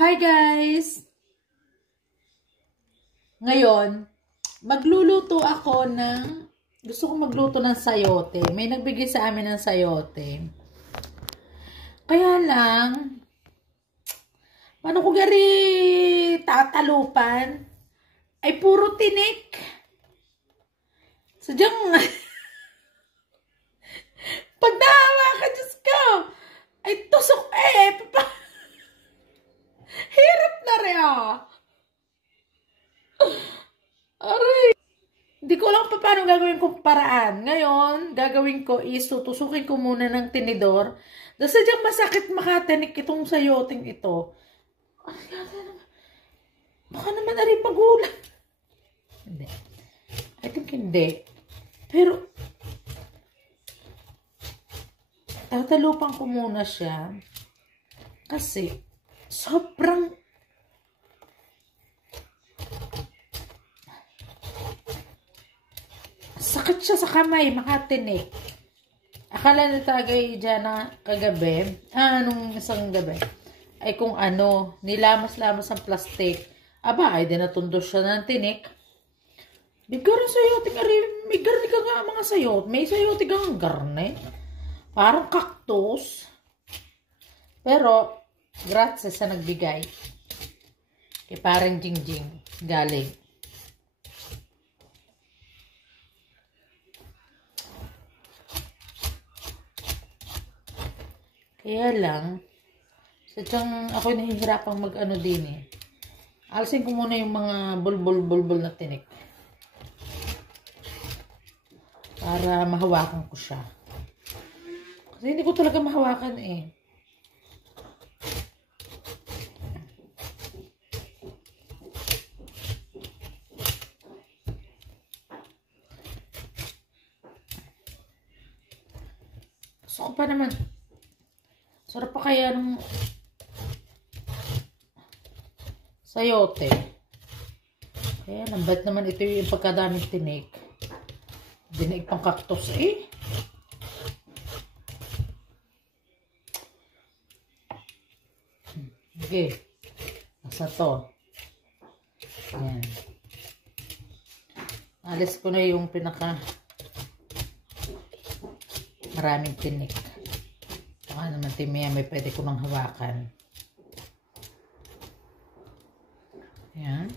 Hi guys! Ngayon, gusto ko magluto ng sayote. May nagbigay sa amin ng sayote. Kaya lang, paano ko gari tatalupan? Ay puro tinik. Sadyang, pag nahawa ka, Diyos ko, ay tusok hirap na rin Aray. Hindi ko lang pa paano gagawin kong paraan. Ngayon, gagawin ko is tutusukin ko muna ng tinidor. Dahil sadyang masakit makatinik itong sayoting ito. Ay, baka naman na rin magulang. Hindi. I think hindi. Pero, tatalupan ko muna siya. Kasi, sobrang sakit siya sa kamay, makatinik. Akala na tagay dyan na kagabi, nung isang gabi, ay kung ano, nilamas-lamas ang plastic. Aba, ay dinatundo siya ng tinik. Bigar ang sayote, may garni ka nga mga sayote. May sayote ka nga garni. Parang cactus. Pero, grazie sa nagbigay. Kay parang Jingjing. Galing. Kaya lang, sadyang ako nahihirapang mag-ano din eh. Alisin ko muna yung mga bulbul-bulbul na tinik. Para mahawakan ko siya. Kasi hindi ko talaga mahawakan eh. Gusto ko pa naman. Sarap pa kaya ng sayote. Kaya nambat naman ito yung pagkadaming tinik. Dinig pang cactus eh. Okay. Nasa to. Ayan. Alis ko na yung pinaka maraming tinik. Baka naman timaya may pwede ko nang hawakan. Ayan.